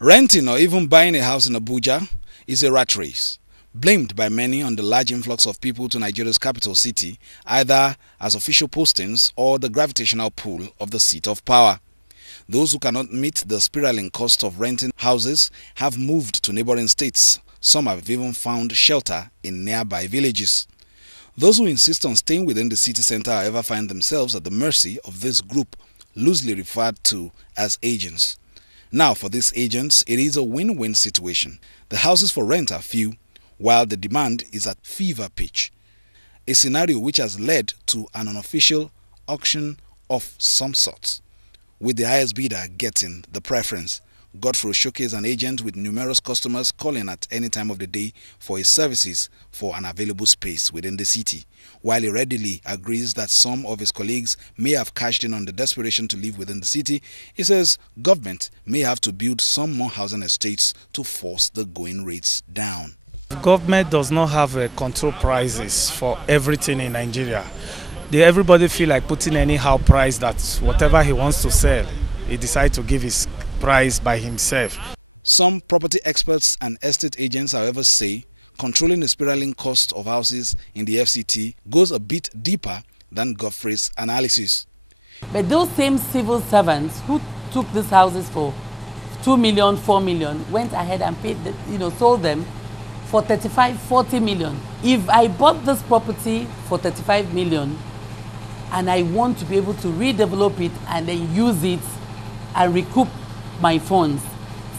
Renting or even buying a house in Abuja is a rat race, blamed by many on the large influx of people to Nigeria's capital city, either as official postings or the gravitational pull of the seat of power. Those who cannot meet the spiraling cost of renting houses have moved to neighboring states. Some have even found shelter in nearby villages. Those who insist on staying within the city center, however, find themselves at the mercy of this group, loosely referred to as agents. Now, for these agents, it is a win-win situation. The houses for rent are few, while the demand is at fever pitch. A scenario which has led to an unofficial auction of some sort, with the highest bidder getting the preference. Godfrey showcased an agent with numerous customers calling at any time of the day for his services for an available space within the city. While he readily agrees that some of his colleagues may have cashed in on the desperation to live within the city, he says government may have to build some more housing estates to force the going rates down. Government does not have control prices for everything in Nigeria. Everybody feel like putting anyhow price that whatever he wants to sell, he decides to give his price by himself. Some property experts and estate agents, however, say controlling the spiraling cost of houses in the FCT goes a bit deeper than Godfrey's analysis. But those same civil servants who took these houses for 2 million, 4 million, went ahead and paid, sold them for 35, 40 million. If I bought this property for 35 million and I want to be able to redevelop it and then use it and recoup my funds,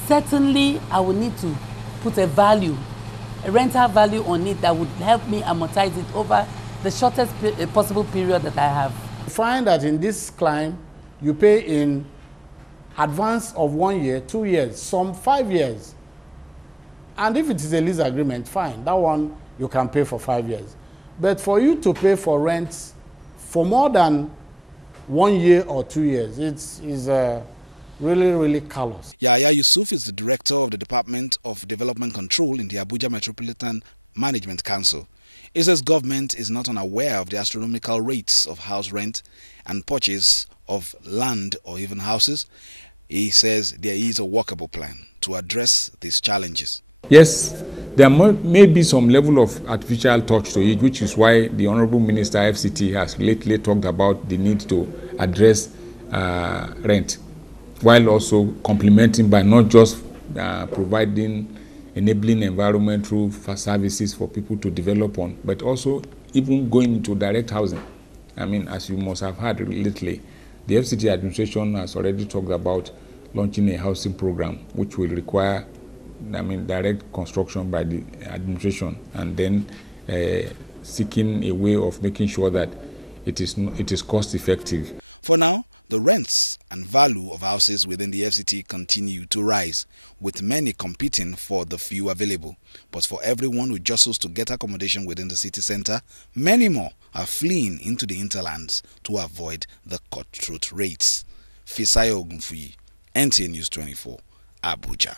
certainly I will need to put a rental value on it that would help me amortize it over the shortest possible period that I have. You find that in this climb, you pay in advance of 1 year, 2 years, some 5 years. And if it is a lease agreement, fine, that one you can pay for 5 years. But for you to pay for rent for more than 1 year or 2 years, it's really callous. Yahya Yusuf is the director of the Department of Development Control in the Abuja Metropolitan Management Council. He says government is not unaware of the astronomical rates of house rent and purchase of land or even houses. He says there is a workable plan to address these challenges. Yes, there may be some level of artificial touch to it, which is why the Honorable Minister FCT has lately talked about the need to address rent, while also complementing by not just providing enabling environment through services for people to develop on, but also even going into direct housing. I mean, as you must have heard lately, the FCT administration has already talked about launching a housing program which will require direct construction by the administration, and then seeking a way of making sure that it is cost effective. For now, the rents and value of houses within the FCT continue to rise, with many competing for the few available. But for everyone who jostles to get accommodation within the city center, many more are fleeing into the hinterlands to avoid the cutthroat rates. Fisayo Ogunfuyi, NTA News 24, Abuja.